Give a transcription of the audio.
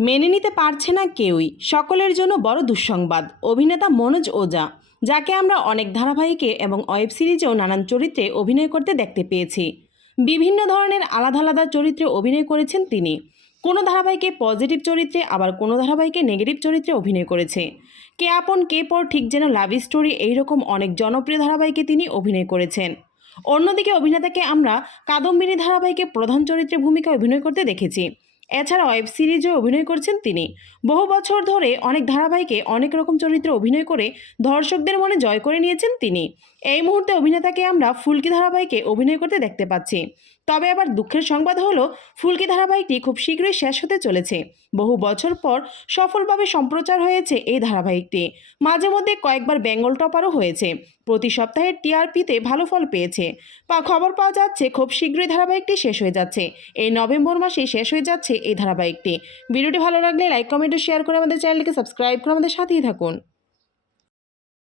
মেনে নিতে পারছে না কেউই। সকলের জন্য বড় দুঃসংবাদ। অভিনেতা মনোজ ওজা যাকে আমরা অনেক ধারাবাহিকে এবং ওয়েব সিরিজেও নানান চরিত্রে অভিনয় করতে দেখতে পেয়েছি। বিভিন্ন ধরনের আলাদা আলাদা চরিত্রে অভিনয় করেছেন তিনি। কোনো ধারাবাহিকে পজিটিভ চরিত্রে, আবার কোনো ধারাবাহিকে নেগেটিভ চরিত্রে অভিনয় করেছে। কে আপন, কে পর, ঠিক যেন লাভ স্টোরি এইরকম অনেক জনপ্রিয় ধারাবাহিকে তিনি অভিনয় করেছেন। অন্যদিকে অভিনেতাকে আমরা কাদম্বিনী ধারাবাহিকে প্রধান চরিত্রে ভূমিকা অভিনয় করতে দেখেছি। এছাড়া ওয়েব সিরিজেও অভিনয় করছেন তিনি। বহু বছর ধরে অনেক ধারাবাহিকে অনেক রকম চরিত্রে অভিনয় করে দর্শকদের মনে জয় করে নিয়েছেন তিনি। এই মুহূর্তে অভিনেতাকে আমরা ফুলকি ধারাবাহিকে অভিনয় করতে দেখতে পাচ্ছি। তবে আবার দুঃখের সংবাদ হলো, ফুলকি ধারাবাহিকটি খুব শীঘ্রই শেষ হতে চলেছে। বহু বছর পর সফলভাবে সম্প্রচার হয়েছে এই ধারাবাহিকটি। মাঝে মধ্যে কয়েকবার বেঙ্গল টপারও হয়েছে। প্রতি সপ্তাহে টিআরপিতে ভালো ফল পেয়েছে। খবর পাওয়া যাচ্ছে, খুব শীঘ্রই ধারাবাহিকটি শেষ হয়ে যাচ্ছে। এই নভেম্বর মাসে শেষ হয়ে যাচ্ছে এই ধারাবাহিকটি। ভিডিওটি ভালো লাগলে লাইক কমেন্ট ও শেয়ার করে আমাদের চ্যানেলকে সাবস্ক্রাইব করে আমাদের সাথেই থাকুন।